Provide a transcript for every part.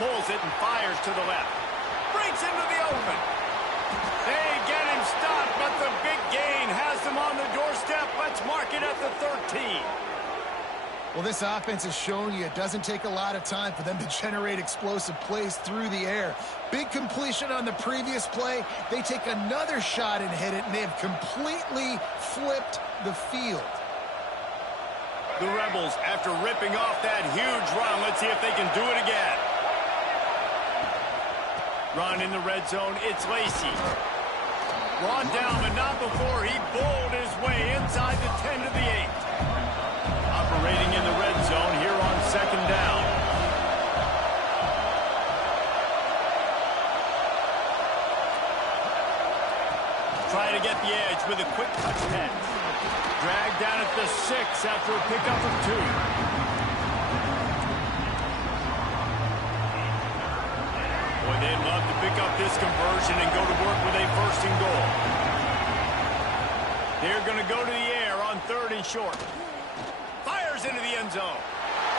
Pulls it and fires to the left. Breaks into the open. They get him stopped, but the big gain has them on the doorstep. Let's mark it at the 13. Well, this offense is showing you it doesn't take a lot of time for them to generate explosive plays through the air. Big completion on the previous play. They take another shot and hit it, and they have completely flipped the field. The Rebels, after ripping off that huge run, let's see if they can do it again. Run in the red zone, it's Lacy. Brought down, but not before he bowled his way inside the 10 to the 8. Operating in the red zone here on second down. Trying to get the edge with a quick touch pass. Dragged down at the 6 after a pickup of 2. Boy, they'd love to pick up this conversion and go to work with a 1st and goal. They're going to go to the air on 3rd and short. Fires into the end zone.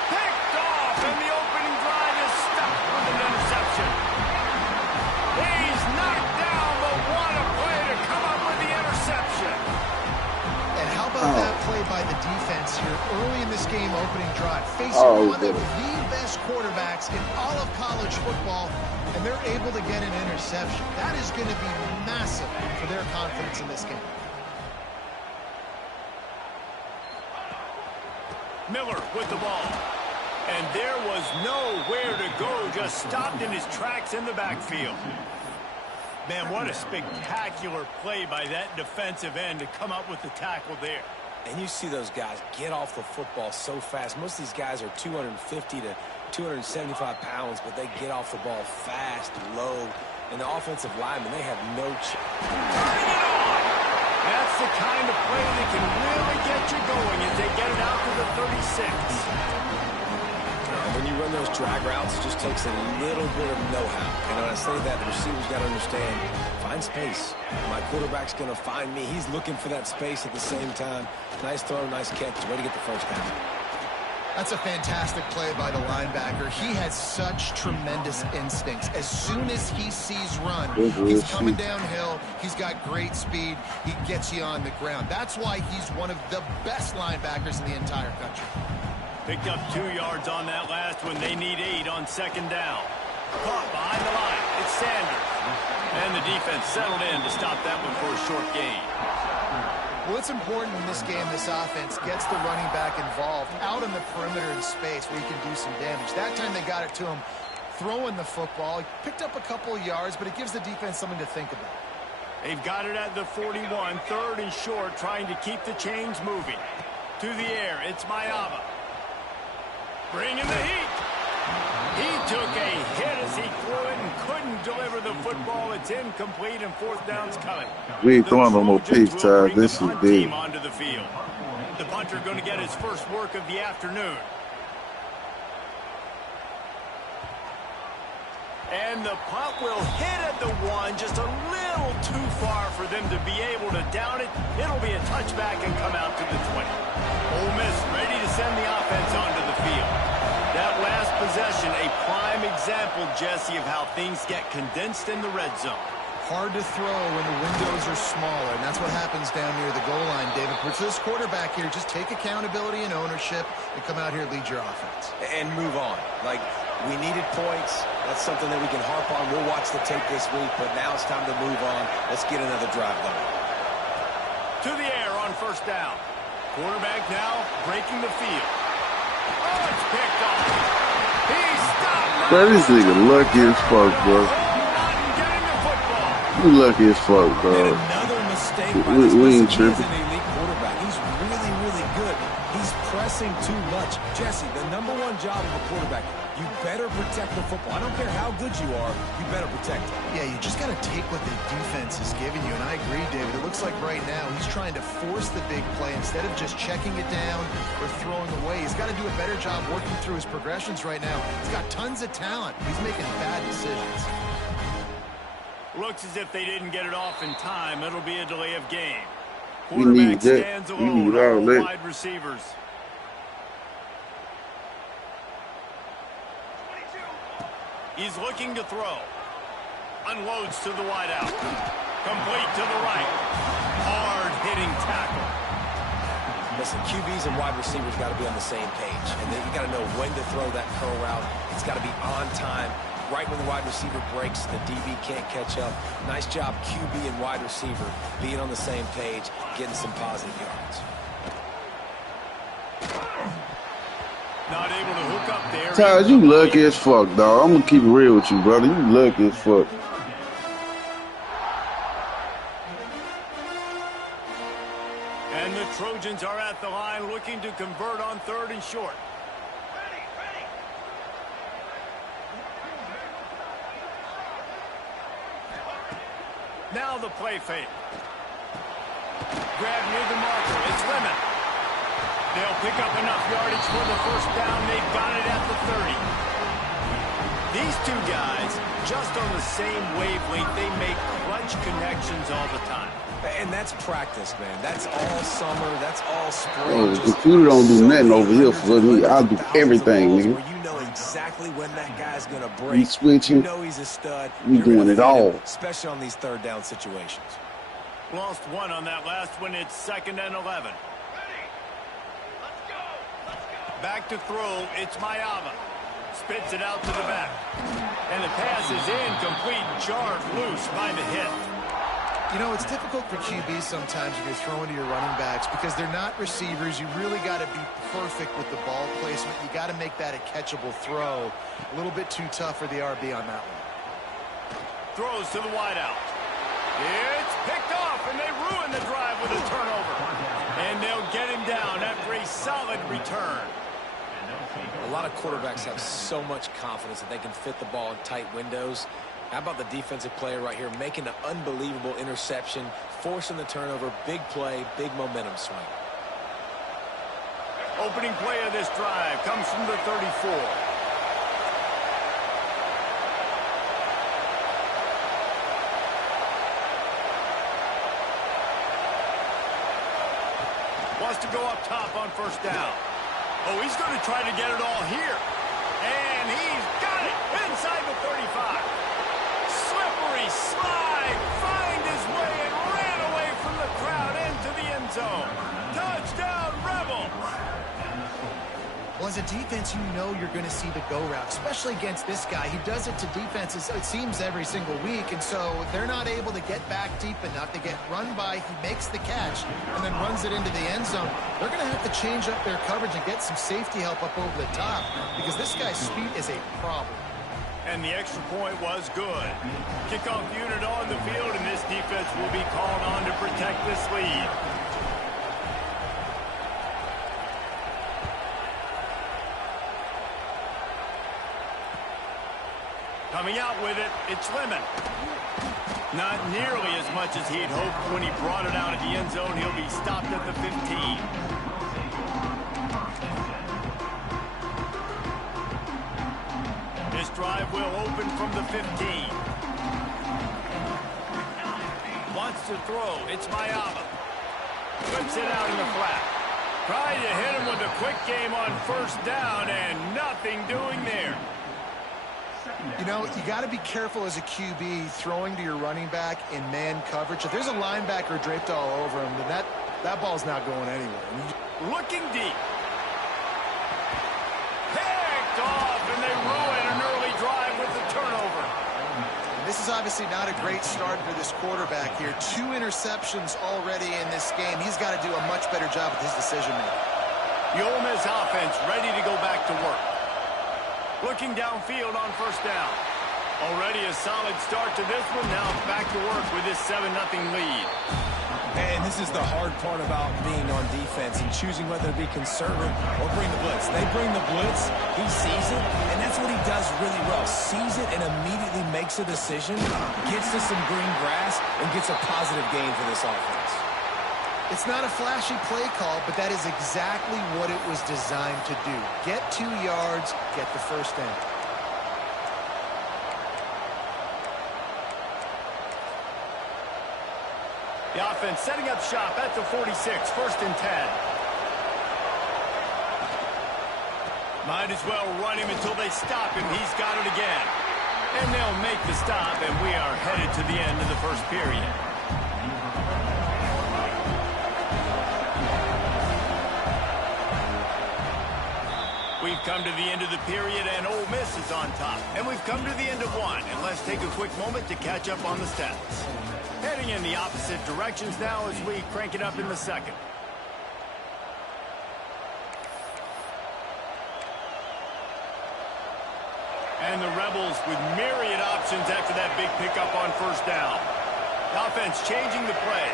Picked off, and the opening drive is stopped with an interception. He's knocked down, but what a play to come up with the interception. And how about that play by the defense here early in this game opening drive? Facing one of the best quarterbacks in all of college football, and they're able to get an interception. That is going to be massive for their confidence in this game. Miller with the ball. And there was nowhere to go, just stopped in his tracks in the backfield. Man, what a spectacular play by that defensive end to come up with the tackle there. And you see those guys get off the football so fast. Most of these guys are 250 to 275 pounds, but they get off the ball fast, low. And the offensive linemen, they have no chance. That's the kind of play that can really get you going as they get it out to the 36. When you run those drag routes, it just takes a little bit of know-how. And when I say that, the receiver's got to understand, find space. My quarterback's going to find me. He's looking for that space at the same time. Nice throw, nice catch. Way to get the first down. That's a fantastic play by the linebacker. He has such tremendous instincts. As soon as he sees run, he's coming downhill. He's got great speed. He gets you on the ground. That's why he's one of the best linebackers in the entire country. Picked up 2 yards on that last one. They need 8 on second down. Caught behind the line. It's Sanders. And the defense settled in to stop that one for a short gain. Well, it's important in this game, this offense gets the running back involved out in the perimeter in space where he can do some damage. That time they got it to him throwing the football. He picked up a couple of yards, but it gives the defense something to think about. They've got it at the 41, 3rd and short, trying to keep the chains moving. To the air, it's Mayava. Bringing the heat. He took a hit as he threw it and couldn't deliver the football. It's incomplete and 4th down's coming. We ain't throwing no more picks, Chad. This is big. Onto the field. The punter going to get his first work of the afternoon. And the punt will hit at the 1, just a little too far for them to be able to down it. It'll be a touchback and come out to the 20. Ole Miss ready to send the offense onto the field. That last possession, a prime example, Jesse, of how things get condensed in the red zone. Hard to throw when the windows are smaller, and that's what happens down near the goal line, David. But for this quarterback here, just take accountability and ownership and come out here and lead your offense. And move on. Like, we needed points. That's something that we can harp on. We'll watch the tape this week, but now it's time to move on. Let's get another drive going. To the air on 1st down. Quarterback now breaking the field. Oh, it's picked off. He's stopped. Man, this nigga lucky as fuck, bro. You lucky as fuck, bro. Another mistake by this we ain't He's tripping. an elite quarterback. He's really, really good. He's pressing too much. Jesse, the #1 job of a quarterback, you better protect the football. I don't care how good you are, you better protect it. Yeah, you just got to take what the defense is giving you, and I agree, David. It looks like right now he's trying to force the big play instead of just checking it down or throwing away. He's got to do a better job working through his progressions right now. He's got tons of talent. He's making bad decisions. Looks as if they didn't get it off in time. It'll be a delay of game. We need Quarterback that. stands We alone, need all all that. wide receivers. He's looking to throw. Unloads to the wideout. Complete to the right. Hard-hitting tackle. Listen, QBs and wide receivers got to be on the same page. And then you got to know when to throw that curl route. It's got to be on time. Right when the wide receiver breaks, the DB can't catch up. Nice job, QB and wide receiver, being on the same page, getting some positive yards. Not able to hook up there. Taz, you lucky as fuck, dog. I'm gonna keep it real with you, brother. You lucky as fuck. And the Trojans are at the line looking to convert on 3rd and short. Now the play fake. Grab near the marker. It's Lemon. They'll pick up enough yardage for the first down. They've got it at the 30. These two guys, just on the same wavelength, they make clutch connections all the time. And that's practice, man. That's all summer. That's all spring. Oh, the computer don't do nothing over here for me. I'll do everything, nigga. Where you know exactly when that guy's going to break. We switching. You know he's a stud. We doing it all. Especially on these 3rd down situations. Lost one on that last one. It's 2nd and 11. Back to throw. It's Mayava. Spits it out to the back. And the pass is incomplete. Jarred loose by the hit. You know, it's difficult for QBs sometimes when you're throwing to your running backs because they're not receivers. You really got to be perfect with the ball placement. You got to make that a catchable throw. A little bit too tough for the RB on that one. Throws to the wideout. It's picked off, and they ruin the drive with a turnover. And they'll get him down after a solid return. A lot of quarterbacks have so much confidence that they can fit the ball in tight windows. How about the defensive player right here making an unbelievable interception, forcing the turnover, big play, big momentum swing. Opening play of this drive comes from the 34. Wants to go up top on 1st down. Oh, he's going to try to get it all here. And he's got it inside the 35. Slippery slide, find his way and ran away from the crowd into the end zone. Touchdown, Rebels! Well, as a defense, you know you're going to see the go route, especially against this guy. He does it to defenses, it seems, every single week, and so they're not able to get back deep enough to get run by. He makes the catch and then runs it into the end zone. They're going to have to change up their coverage and get some safety help up over the top because this guy's speed is a problem. And the extra point was good. Kickoff unit on the field, and this defense will be called on to protect this lead. Coming out with it, it's Lemon. Not nearly as much as he'd hoped when he brought it out of the end zone. He'll be stopped at the 15. This drive will open from the 15. Wants to throw. It's Mayava. Flips it out in the flat. Trying to hit him with a quick game on 1st down, and nothing doing there. You know, you got to be careful as a QB throwing to your running back in man coverage. If there's a linebacker draped all over him, then that ball's not going anywhere. Looking deep. Picked off, and they ruin an early drive with the turnover. And this is obviously not a great start for this quarterback here. 2 interceptions already in this game. He's got to do a much better job with his decision-making. The Ole Miss offense ready to go back to work. Looking downfield on 1st down. Already a solid start to this one. Now back to work with this 7-0 lead. And this is the hard part about being on defense and choosing whether to be conservative or bring the blitz. They bring the blitz, he sees it, and that's what he does really well. Sees it and immediately makes a decision, gets to some green grass, and gets a positive gain for this offense. It's not a flashy play call, but that is exactly what it was designed to do. Get 2 yards, get the 1st down. The offense setting up shop at the 46, 1st and 10. Might as well run him until they stop him. He's got it again. And they'll make the stop, and we are headed to the end of the first period. We've come to the end of the period, and Ole Miss is on top. And we've come to the end of one, and let's take a quick moment to catch up on the stats. Heading in the opposite directions now as we crank it up in the second. And the Rebels with myriad options after that big pickup on first down. The offense changing the play.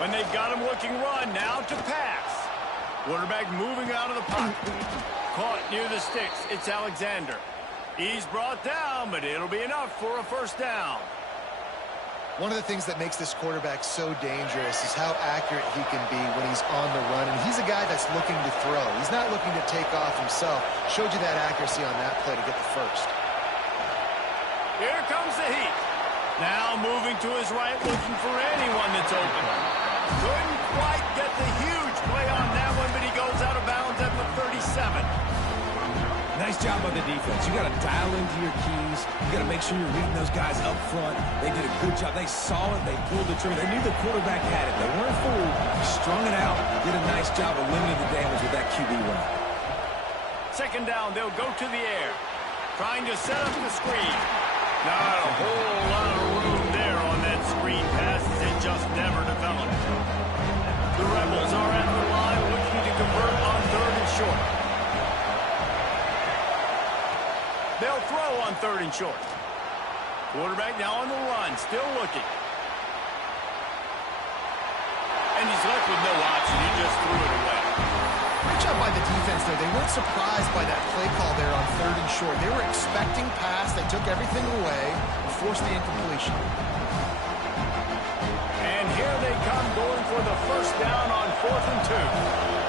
When they've got him looking run, now to pass. Quarterback moving out of the pocket. Caught near the sticks. It's Alexander. He's brought down, but it'll be enough for a first down. One of the things that makes this quarterback so dangerous is how accurate he can be when he's on the run. And he's a guy that's looking to throw. He's not looking to take off himself. Showed you that accuracy on that play to get the first. Here comes the heat. Now moving to his right, looking for anyone that's open. Couldn't quite get the huge play on that one, but he goes out of bounds at the 37. Nice job by the defense. You got to dial into your keys. You got to make sure you're reading those guys up front. They did a good job. They saw it. They pulled the trigger. They knew the quarterback had it. They weren't fooled. Strung it out. Did a nice job of limiting the damage with that QB run. Second down, they'll go to the air. Trying to set up the screen. Not a whole lot of room there on that screen pass as it just never developed. The Rebels are at the line looking to convert on third and short. They'll throw on third and short. Quarterback now on the run, still looking. And he's left with no option. He just threw it away. Great job by the defense there. They weren't surprised by that play call there on third and short. They were expecting pass. They took everything away and forced the incompletion. And here they come going for the first down on 4th and 2.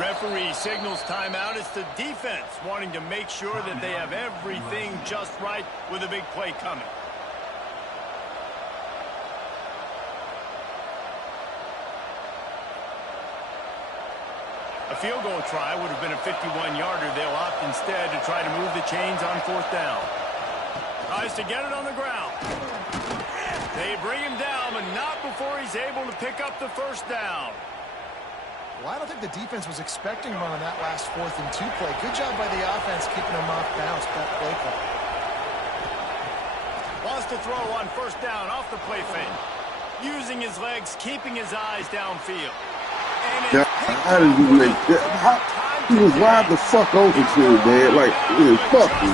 Referee signals timeout. It's the defense wanting to make sure that they have everything just right with a big play coming. A field goal try would have been a 51-yarder. They'll opt instead to try to move the chains on 4th down. Tries to get it on the ground. They bring him down, but not before he's able to pick up the first down. Well, I don't think the defense was expecting one on that last 4th and 2 play. Good job by the offense keeping them off bounce with that play call. Wants to throw on first down off the play fake. Using his legs, keeping his eyes downfield. Yeah, how did you make that? He was wide the fuck open to it, man. Like, fuck you.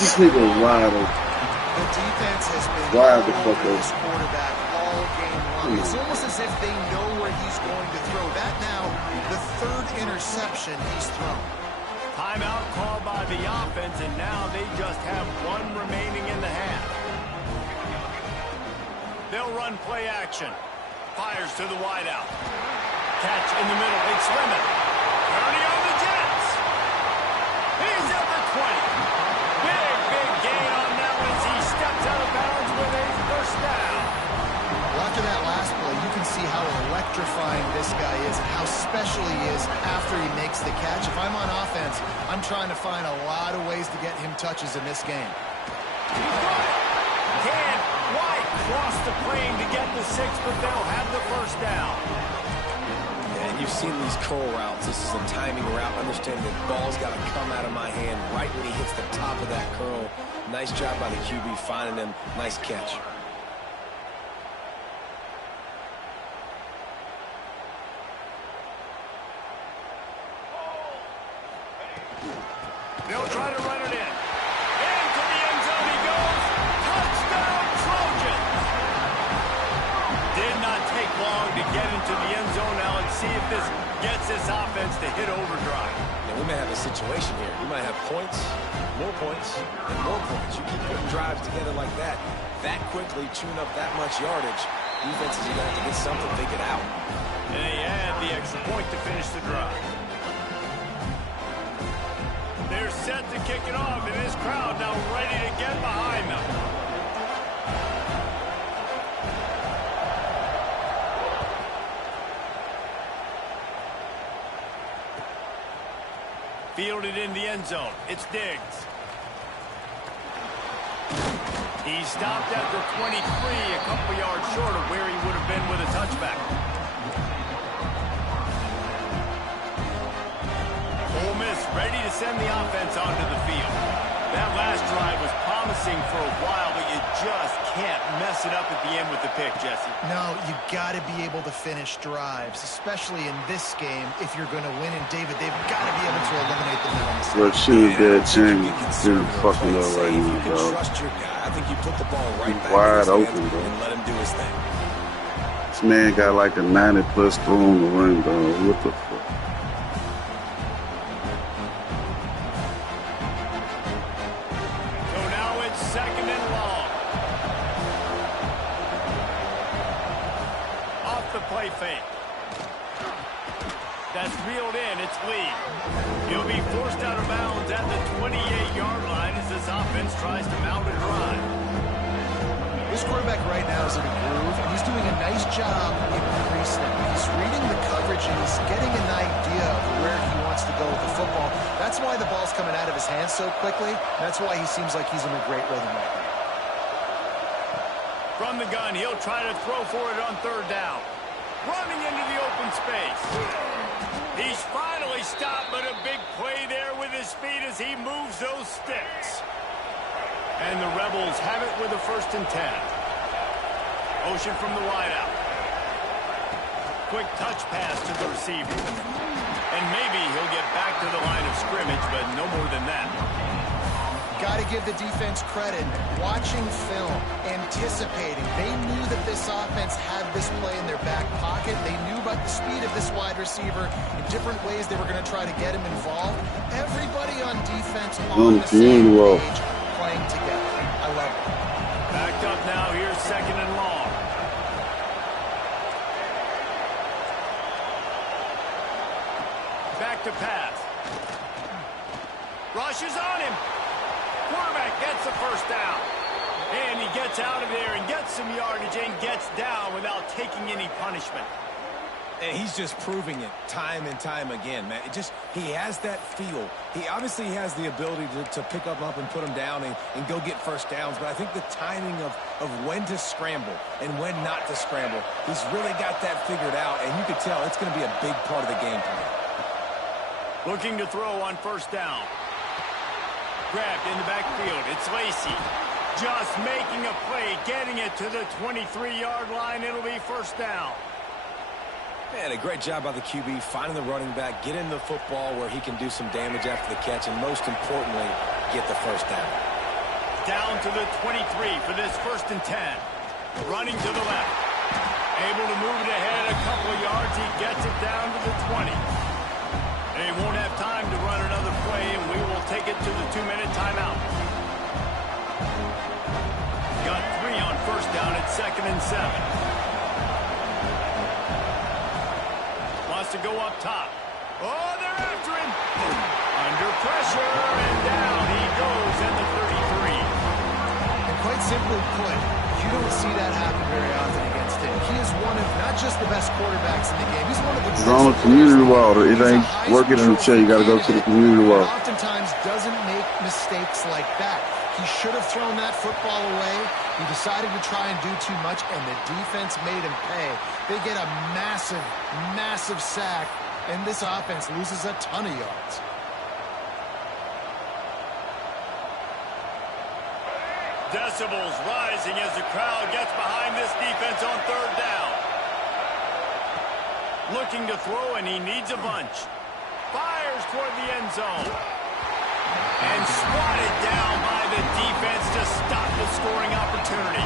This nigga was wide open. The defense has been wide the fuck over open. this quarterback all game long. It's almost as if they know where he's going to throw. That now, the 3rd interception he's thrown. Timeout called by the offense, and now they just have one remaining in the half. They'll run play action. Fires to the wideout. Catch in the middle. It's Lemon. Turning on the Jets. He's at the 20. Big gain on that one as he steps out of bounds with a first down. Well, after that last play, you can see how electrifying this guy is and how special he is after he makes the catch. If I'm on offense, I'm trying to find a lot of ways to get him touches in this game. Can't quite cross the plane to get the 6, but they'll have the first down. And you've seen these curl routes. This is a timing route. Understand that ball's got to come out of my hand right when he hits the top of that curl. Nice job by the QB finding him. Nice catch. They'll try to run it in. Into the end zone he goes. Touchdown, Trojans! Did not take long to get into the end zone. Now let's see if this gets this offense to hit overdrive. Now, we may have a situation here. You might have points, and more points. You keep putting drives together like that quickly, tune up that much yardage. Defense is going to have to get something figured out. And they add the extra point to finish the drive. They're set to kick it off, and this crowd now ready to get behind them. Fielded in the end zone. It's Diggs. He stopped after 23, a couple yards short of where he would have been with a touchback. Ole Miss ready to send the offense onto the field. That last drive was promising for a while, but you just can't mess it up at the end with the pick, Jesse. No, you got to be able to finish drives, especially in this game. If you're going to win, and David, they've got to be able to eliminate the middle mistakes. Well, shit, that chain is fucking up right now, dog. Trust your guy. I think you put the ball right back Wide in his open, hands bro. and let him do his thing. This man got like a 90-plus throw on the run, dog. What the fuck? So now it's 2nd and long. Off the play fake. That's reeled in. It's Lee. He'll be forced out of bounds at the 28-yard line as this offense tries to mount a drive. This quarterback right now is in a groove, and he's doing a nice job in pre-snap. He's reading the coverage, and he's getting an idea of where he wants to go with the football. That's why the ball's coming out of his hands so quickly. That's why he seems like he's in a great rhythm right now. From the gun, he'll try to throw for it on 3rd down. Running into the open space. He's finally stopped, but a big play there with his feet as he moves those sticks. And the Rebels have it with a 1st and 10. Motion from the wideout. Quick touch pass to the receiver. And maybe he'll get back to the line of scrimmage, but no more than that. Got to give the defense credit. Watching film, anticipating. They knew that this offense had this play in their back pocket. They knew about the speed of this wide receiver. In different ways they were going to try to get him involved. Everybody on defense on the same page, playing together. I love it. Backed up now. Here's 2nd and long. Back to pass. Rushes on him. Quarterback gets the 1st down. And he gets out of there and gets some yardage and gets down without taking any punishment. And he's just proving it time and time again, man. He has that feel. He obviously has the ability to pick them up and put them down and go get 1st downs. But I think the timing of when to scramble and when not to scramble, he's really got that figured out. And you could tell it's going to be a big part of the game plan. Looking to throw on 1st down. Grabbed in the backfield. It's Lacy. Just making a play, getting it to the 23-yard line. It'll be 1st down. Man, a great job by the QB, finding the running back, getting the football where he can do some damage after the catch, and most importantly, get the 1st down. Down to the 23 for this 1st and 10. Running to the left. Able to move it ahead a couple of yards. He gets it down to the 20. They won't have time to run another play, and we will take it to the 2-minute timeout. Got 3 on 1st down at 2nd and 7. Wants to go up top. Oh, they're after him. Under pressure, and down he goes at the 33. And quite simply put, you don't see that happen very often against him. He is one of not just the best quarterbacks in the game. He's one of the best. It's on the community wall. It ain't working in the chair. You got to go to the community wall. Oftentimes doesn't make mistakes like that. He should have thrown that football away. He decided to try and do too much, and the defense made him pay. They get a massive, massive sack, and this offense loses a ton of yards. Decibels rising as the crowd gets behind this defense on 3rd down. Looking to throw, and he needs a bunch. Fires toward the end zone. And swatted down by the defense to stop the scoring opportunity.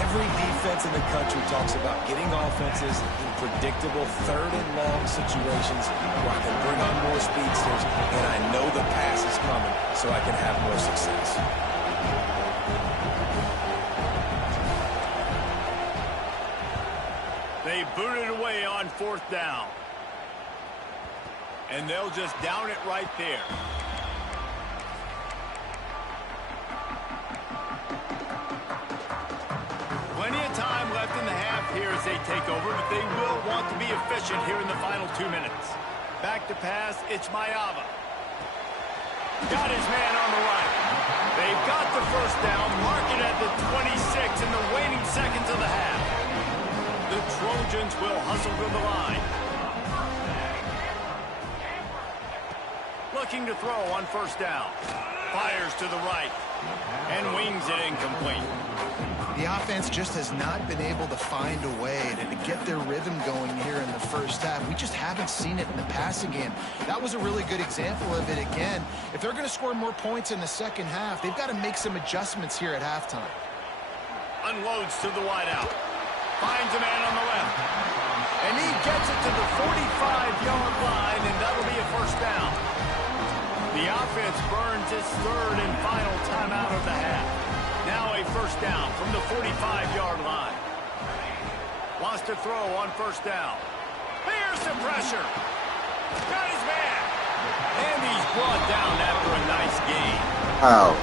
Every defense in the country talks about getting offenses in predictable 3rd and long situations where I can bring on more speedsters, and I know the pass is coming so I can have more success. They boot it away on 4th down. And they'll just down it right there. Plenty of time left in the half here as they take over, but they will want to be efficient here in the final 2 minutes. Back to pass, it's Mayava. Got his man on the right. They've got the first down, mark it at the 26 in the waning seconds of the half. The Trojans will hustle to the line. Looking to throw on first down. Fires to the right and wings it incomplete. The offense just has not been able to find a way to get their rhythm going here in the first half. We just haven't seen it in the passing game. That was a really good example of it again. If they're going to score more points in the second half, they've got to make some adjustments here at halftime. Unloads to the wideout. Finds a man on the left. And he gets it to the 45-yard line, and that'll be a first down. The offense burns its third and final timeout of the half. Now a first down from the 45-yard line. Wants to throw on first down. There's some pressure. Got his man. And he's brought down after a nice gain. Ow.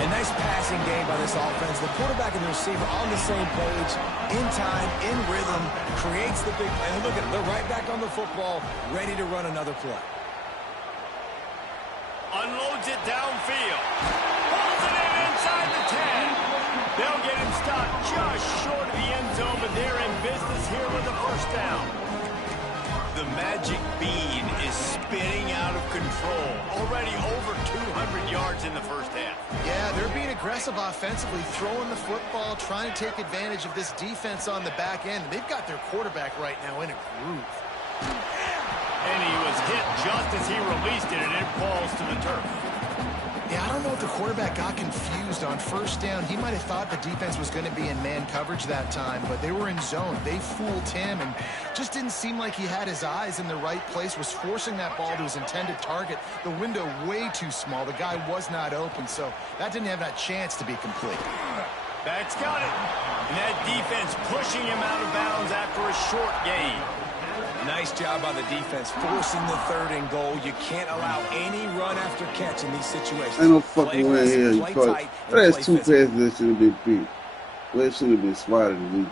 A nice passing game by this offense. The quarterback and the receiver on the same page, in time, in rhythm, creates the big play. And look at it, they're right back on the football, ready to run another play. Unloads it downfield. Pulls it in inside the 10. They'll get him stopped just short of the end zone, but they're in business here with a first down. The magic bean is spinning out of control. Already over 200 yards in the first half. Yeah, they're being aggressive offensively, throwing the football, trying to take advantage of this defense on the back end. They've got their quarterback right now in a groove. And he was hit just as he released it, and it falls to the turf. Yeah, I don't know if the quarterback got confused on first down. He might have thought the defense was going to be in man coverage that time, but they were in zone. They fooled him and just didn't seem like he had his eyes in the right place, was forcing that ball to his intended target. The window way too small. The guy was not open, so that didn't have that chance to be complete. Back's got it. And that defense pushing him out of bounds after a short gain. Nice job by the defense, forcing the third and goal. You can't allow any run after catch in these situations. Ain't no fucking way here. You caught. That's two passes that should have been beat. Well, it should have been spotted to me.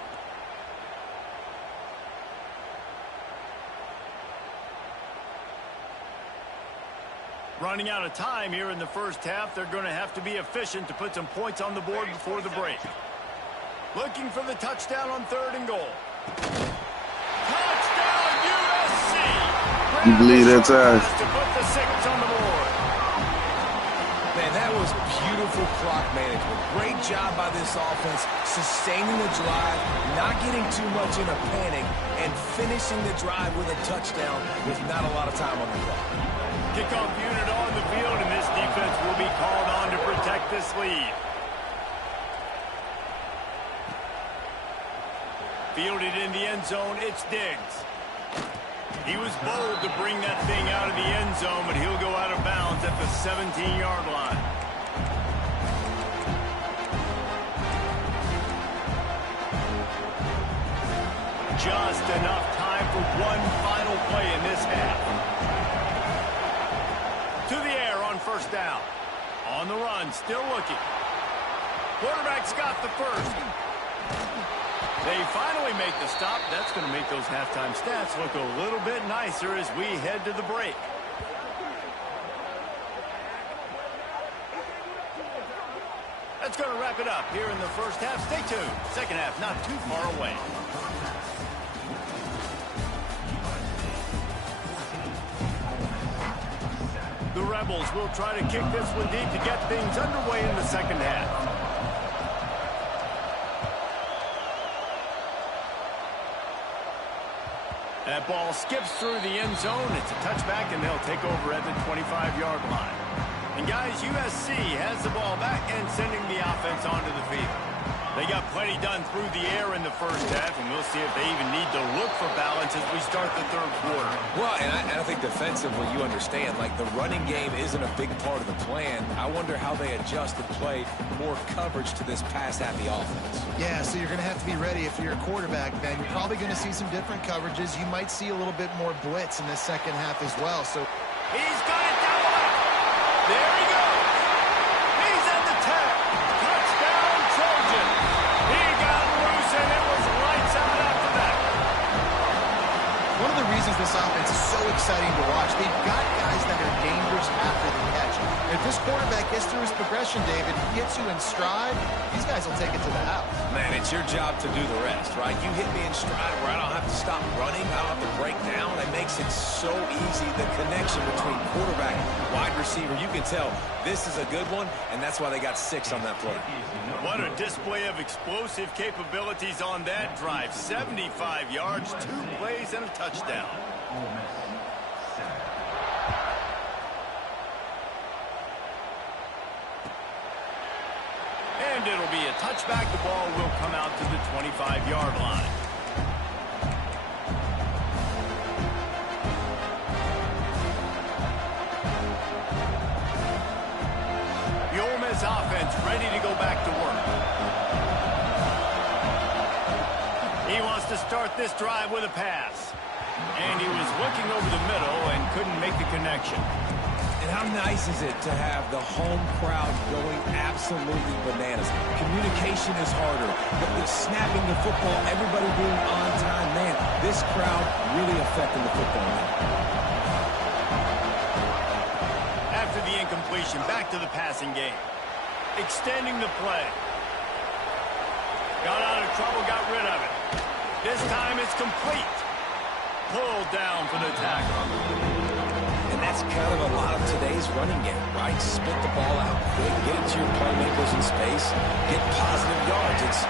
Running out of time here in the first half. They're going to have to be efficient to put some points on the board before the break. Looking for the touchdown on third and goal. Touchdown, USC! You believe that, Ty? To put the 6 on the board. Man, that was beautiful clock management. Great job by this offense, sustaining the drive, not getting too much in a panic, and finishing the drive with a touchdown with not a lot of time on the clock. Kickoff unit on the field, and this defense will be called on to protect this lead. Fielded in the end zone, it's Diggs. He was bold to bring that thing out of the end zone, but he'll go out of bounds at the 17-yard line. Just enough time for one final play in this half. To the air on first down. On the run, still looking. Quarterback's got the first. They finally make the stop. That's going to make those halftime stats look a little bit nicer as we head to the break. That's going to wrap it up here in the first half. Stay tuned. Second half not too far away. The Rebels will try to kick this one deep to get things underway in the second half. That ball skips through the end zone. It's a touchback, and they'll take over at the 25-yard line. And, guys, USC has the ball back and sending the offense onto the field. They got plenty done through the air in the first half, and we'll see if they even need to look for balance as we start the third quarter. Well, and I think defensively, you understand, like the running game isn't a big part of the plan. I wonder how they adjust and play more coverage to this pass-happy offense. Yeah, so you're going to have to be ready if you're a quarterback, Ben. You're probably going to see some different coverages. You might see a little bit more blitz in the second half as well. So he's got it down the left. There he goes. He's at the 10. Touchdown, Trojan. He got loose, and it was lights out after that. one of the reasons this offense is so exciting to watch, they've got guys that are dangerous after the catch. quarterback gets through his progression, David, he hits you in stride, these guys will take it to the house. Man, it's your job to do the rest, right? You hit me in stride where I don't have to stop running, I don't have to break down. It makes it so easy, the connection between quarterback, wide receiver. You can tell this is a good one, and that's why they got 6 on that play. What a display of explosive capabilities on that drive. 75 yards, 2 plays, and a touchdown. And it'll be a touchback. The ball will come out to the 25-yard line. The Ole Miss offense ready to go back to work. He wants to start this drive with a pass. And he was looking over the middle and couldn't make the connection. And how nice is it to have the home crowd going absolutely bananas? Communication is harder. The snapping the football, everybody being on time. Man, this crowd really affecting the football now. After the incompletion, back to the passing game. Extending the play. Got out of trouble, got rid of it. This time it's complete. Pulled down for the tackle. And that's kind of a lot of today's running game, right? Spit the ball out quick, get it to your playmakers in space, get positive yards. It's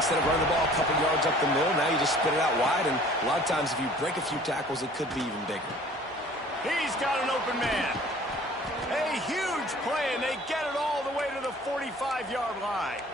instead of running the ball a couple yards up the middle, now you just spit it out wide, and a lot of times if you break a few tackles, it could be even bigger. He's got an open man. A huge play, and they get it all the way to the 45-yard line.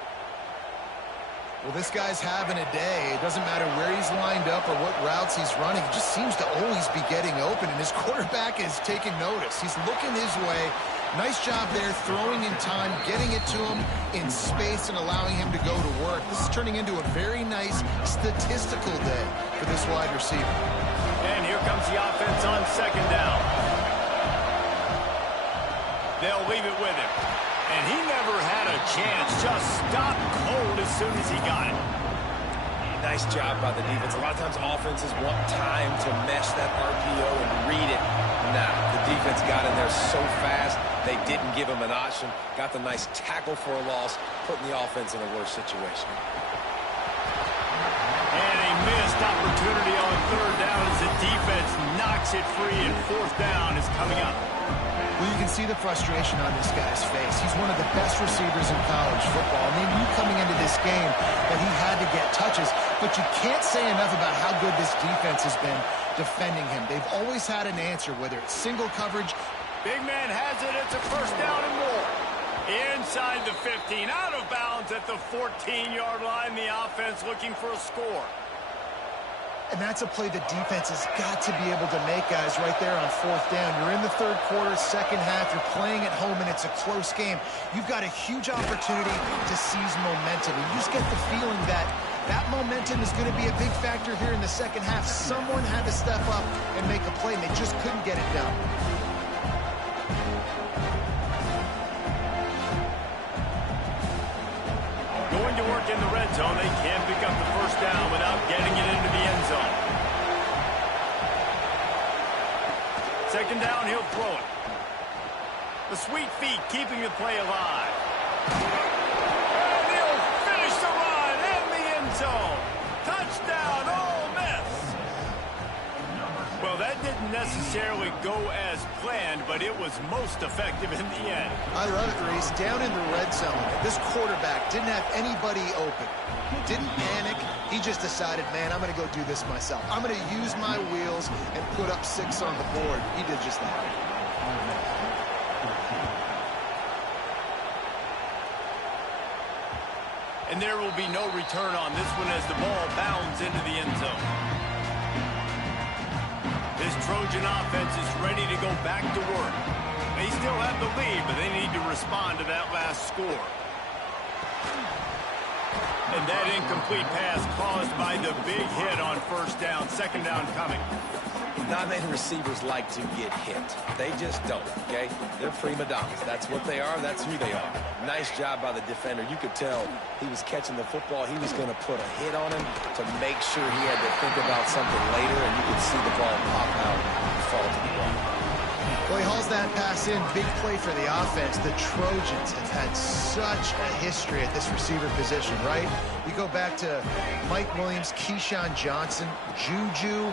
Well, this guy's having a day. It doesn't matter where he's lined up or what routes he's running. He just seems to always be getting open, and his quarterback is taking notice. He's looking his way. Nice job there, throwing in time, getting it to him in space and allowing him to go to work. This is turning into a very nice statistical day for this wide receiver. And here comes the offense on 2nd down. They'll leave it with him. And he never had a chance. Just stopped cold as soon as he got it. Nice job by the defense. A lot of times offenses want time to mesh that RPO and read it. Nah, the defense got in there so fast, they didn't give him an option. Got the nice tackle for a loss, putting the offense in a worse situation. And a missed opportunity on 3rd down as the defense knocks it free, and 4th down is coming up. Well, you can see the frustration on this guy's face. He's one of the best receivers in college football. And they knew coming into this game that he had to get touches. But you can't say enough about how good this defense has been defending him. They've always had an answer, whether it's single coverage. Big man has it. It's a 1st down and more. Inside the 15, out of bounds at the 14-yard line. The offense looking for a score. And that's a play the defense has got to be able to make, guys, right there on 4th down. You're in the 3rd quarter, 2nd half. You're playing at home, and it's a close game. You've got a huge opportunity to seize momentum. And you just get the feeling that that momentum is going to be a big factor here in the 2nd half. Someone had to step up and make a play, and they just couldn't get it done. Going to work in the red zone. They can't pick up the 1st down without getting it into the end zone. 2nd down, he'll throw it. The sweet feet keeping the play alive. And he'll finish the run in the end zone. Touchdown, Ole Miss. Well, that didn't necessarily go as planned, but it was most effective in the end. I love it, Reese. Down in the red zone, this quarterback didn't have anybody open. Didn't panic. He just decided, man, I'm going to go do this myself. I'm going to use my wheels and put up 6 on the board. He did just that. And there will be no return on this one as the ball bounds into the end zone. This Trojan offense is ready to go back to work. They still have the lead, but they need to respond to that last score. And that incomplete pass caused by the big hit on 1st down. 2nd down coming. Not many receivers like to get hit. They just don't, okay? They're prima donnas. That's what they are. That's who they are. Nice job by the defender. You could tell he was catching the football. He was going to put a hit on him to make sure he had to think about something later, and you could see the ball pop out and fall to the ground. Well, he hauls that pass in. Big play for the offense. The Trojans have had such a history at this receiver position, right? You go back to Mike Williams, Keyshawn Johnson, Juju,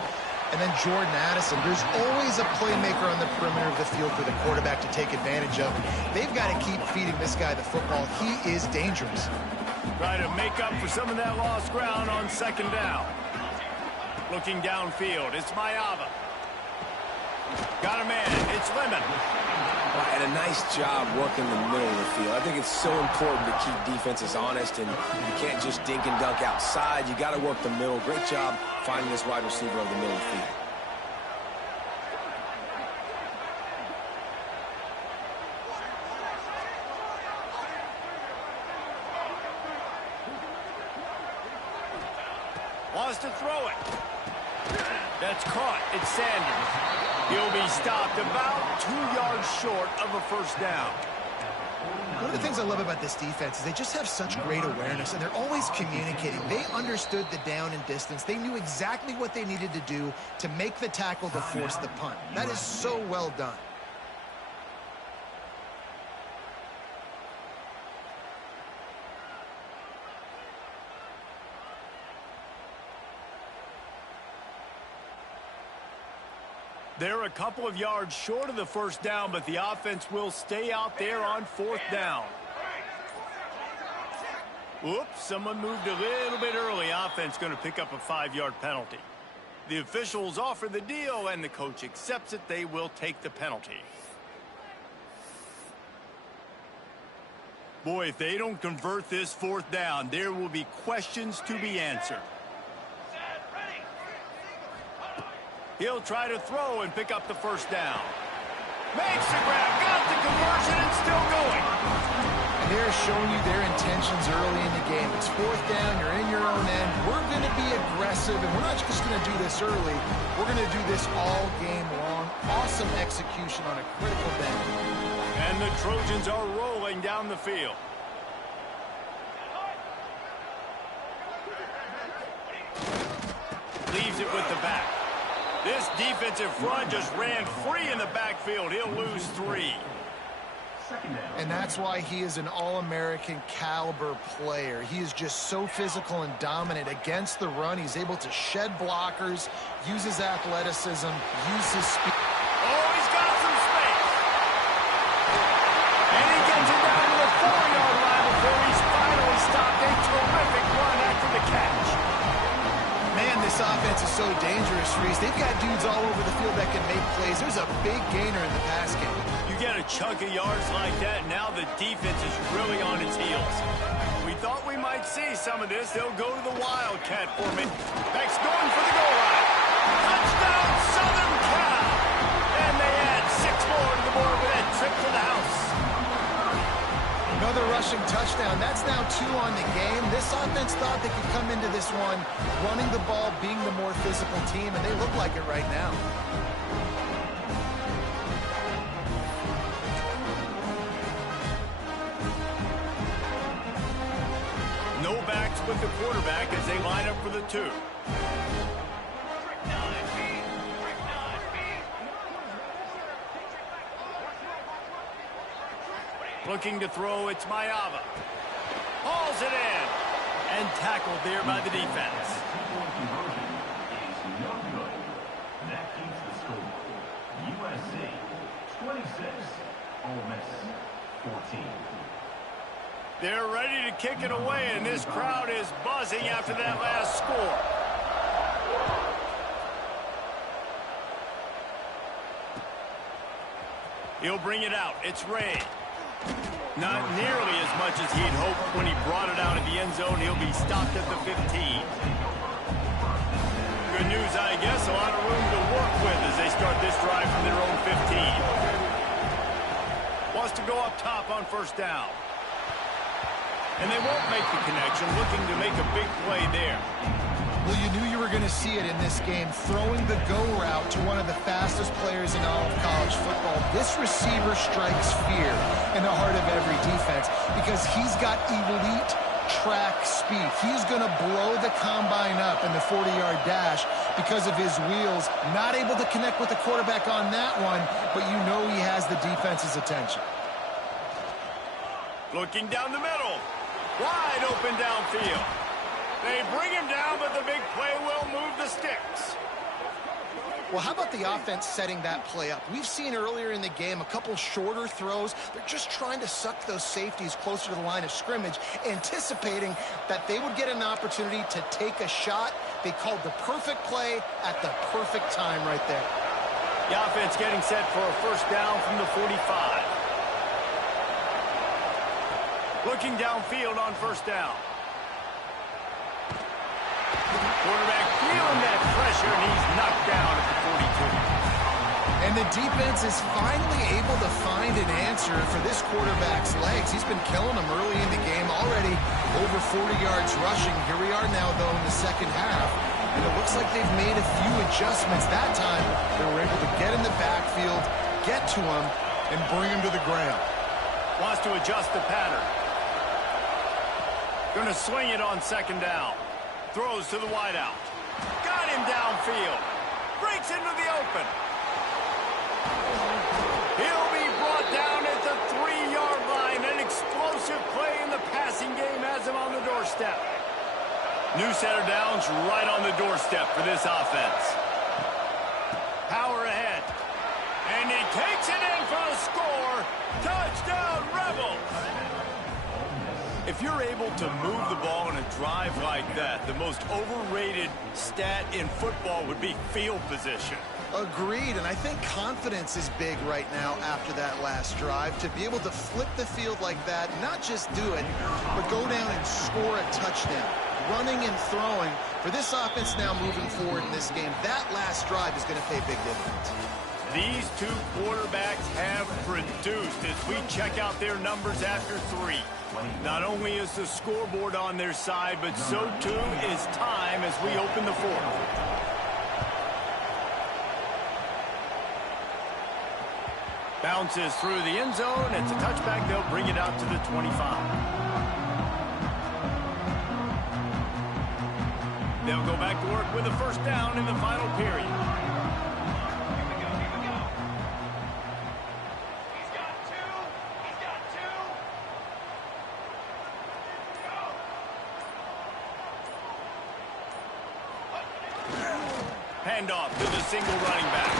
and then Jordan Addison. There's always a playmaker on the perimeter of the field for the quarterback to take advantage of. They've got to keep feeding this guy the football. He is dangerous. Try to make up for some of that lost ground on second down. Looking downfield, it's Mayava. Got a man, it's Lemon. And a nice job working the middle of the field. I think it's so important to keep defenses honest, and you can't just dink and dunk outside. You got to work the middle. Great job finding this wide receiver of the middle of the field. Wants to throw it. That's caught. It's Sanders. He'll be stopped about 2 yards short of a first down. One of the things I love about this defense is they just have such great awareness, and they're always communicating. They understood the down and distance. They knew exactly what they needed to do to make the tackle to force the punt. That is so well done. They're a couple of yards short of the first down, but the offense will stay out there on fourth down. Oops, someone moved a little bit early. Offense going to pick up a 5-yard penalty. The officials offer the deal, and the coach accepts it. They will take the penalty. Boy, if they don't convert this fourth down, there will be questions to be answered. He'll try to throw and pick up the first down. Makes the grab, got the conversion, and still going. And they're showing you their intentions early in the game. It's fourth down, you're in your own end. We're going to be aggressive, and we're not just going to do this early. We're going to do this all game long. Awesome execution on a critical down. And the Trojans are rolling down the field. Leaves it with the back. This defensive front just ran free in the backfield. He'll lose 3. And that's why he is an All-American caliber player. He is just so physical and dominant against the run. He's able to shed blockers, use his athleticism, use his speed. Oh, he's got some space. And he gets it down to the 4-yard line before he's finally stopped. A terrific run after the catch. Man, this offense is so dangerous, Reese. They've got dudes all over the field that can make plays. There's a big gainer in the pass game. You get a chunk of yards like that, now the defense is really on its heels. We thought we might see some of this. They'll go to the Wildcat formation. Beck's going for the goal line. Touchdown, Southern Cal! And they add 6 more to the board with that trip to the house. Another rushing touchdown. That's now 2 on the game. This offense thought they could come into this one running the ball, being the more physical team, and they look like it right now. No backs with the quarterback as they line up for the 2. Looking to throw, it's Mayava. Hauls it in. And tackled there by the defense. That keeps the score. USC 26, Ole Miss 14. They're ready to kick it away, and this crowd is buzzing after that last score. He'll bring it out. It's Ray. Not nearly as much as he'd hoped when he brought it out of the end zone. He'll be stopped at the 15. Good news, I guess. A lot of room to work with as they start this drive from their own 15. Wants to go up top on first down. And they won't make the connection, looking to make a big play there. Well, you knew you were going to see it in this game, throwing the go route to one of the fastest players in all of college football. This receiver strikes fear in the heart of every defense because he's got elite track speed. He's going to blow the combine up in the 40-yard dash because of his wheels. Not able to connect with the quarterback on that one, but you know he has the defense's attention. Looking down the middle. Wide open downfield. They bring him down, but the big play will move the sticks. Well, how about the offense setting that play up? We've seen earlier in the game a couple shorter throws. They're just trying to suck those safeties closer to the line of scrimmage, anticipating that they would get an opportunity to take a shot. They called the perfect play at the perfect time right there. The offense getting set for a first down from the 45. Looking downfield on first down. Quarterback feeling that pressure, and he's knocked down at the 42. And the defense is finally able to find an answer for this quarterback's legs. He's been killing them early in the game, already over 40 yards rushing. Here we are now, though, in the second half. And it looks like they've made a few adjustments. That time, they were able to get in the backfield, get to him, and bring him to the ground. Wants to adjust the pattern. Going to swing it on second down. Throws to the wideout. Got him downfield. Breaks into the open. He'll be brought down at the 3-yard line. An explosive play in the passing game has him on the doorstep. New set of downs right on the doorstep for this offense. Power ahead. And he takes it in for a score. Touchdown, Rebels! If you're able to move the ball in a drive like that, the most overrated stat in football would be field position. Agreed, and I think confidence is big right now after that last drive. To be able to flip the field like that, not just do it, but go down and score a touchdown. Running and throwing. For this offense now moving forward in this game, that last drive is going to pay big dividends. These two quarterbacks have produced as we check out their numbers after 3. Not only is the scoreboard on their side, but so too is time as we open the fourth. Bounces through the end zone. It's a touchback. They'll bring it out to the 25. They'll go back to work with a first down in the final period. Handoff to the single running back.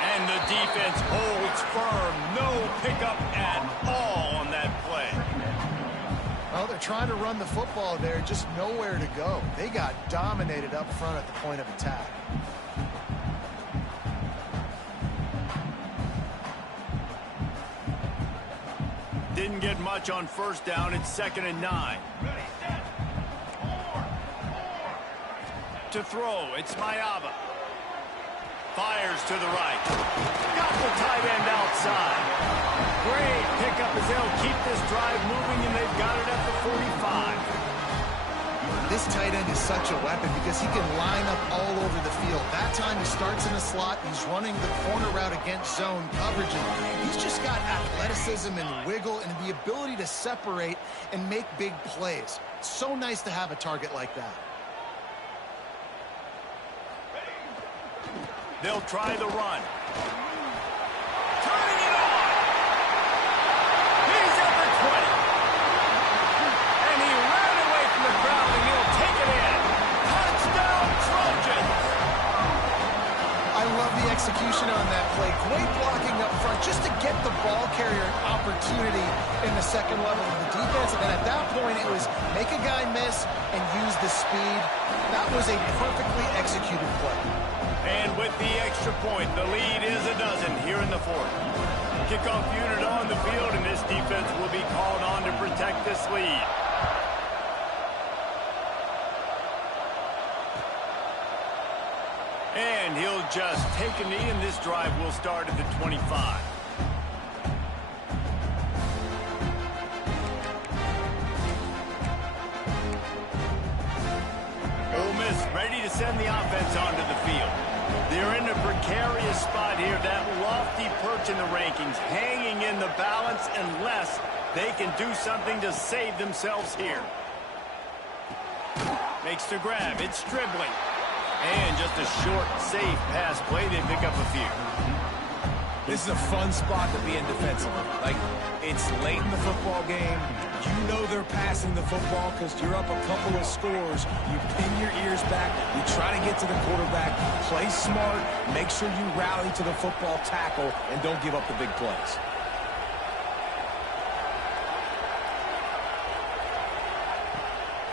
And the defense holds firm. No pickup at all on that play. Well, they're trying to run the football there, just nowhere to go. They got dominated up front at the point of attack. Didn't get much on first down. It's 2nd and 9. To throw, it's Mayaba. Fires to the right. Got the tight end outside. Great pickup as they'll keep this drive moving, and they've got it at the 45. This tight end is such a weapon because he can line up all over the field. That time he starts in the slot. He's running the corner route against zone coverage. And he's just got athleticism and wiggle and the ability to separate and make big plays. It's so nice to have a target like that. They'll try the run. Turning it on. He's at the 20. And he ran away from the crowd, and he'll take it in. Touchdown, Trojans. I love the execution on that play. Great blocking up front just to get the ball carrier an opportunity in the second level of the defense. And then at that point, it was make a guy miss and use the speed. That was a perfectly executed play. And with the extra point, the lead is a dozen here in the fourth. Kickoff unit on the field, and this defense will be called on to protect this lead. And he'll just take a knee, and this drive will start at the 25. Ole Miss ready to send the offense onto the field. They're in a precarious spot here, that lofty perch in the rankings, hanging in the balance unless they can do something to save themselves here. Makes the grab. It's dribbling. And just a short, safe pass play. They pick up a few. This is a fun spot to be in defensively. Like, it's late in the football game. You know they're passing the football because you're up a couple of scores. You pin your ears back. You try to get to the quarterback. Play smart. Make sure you rally to the football tackle and don't give up the big plays.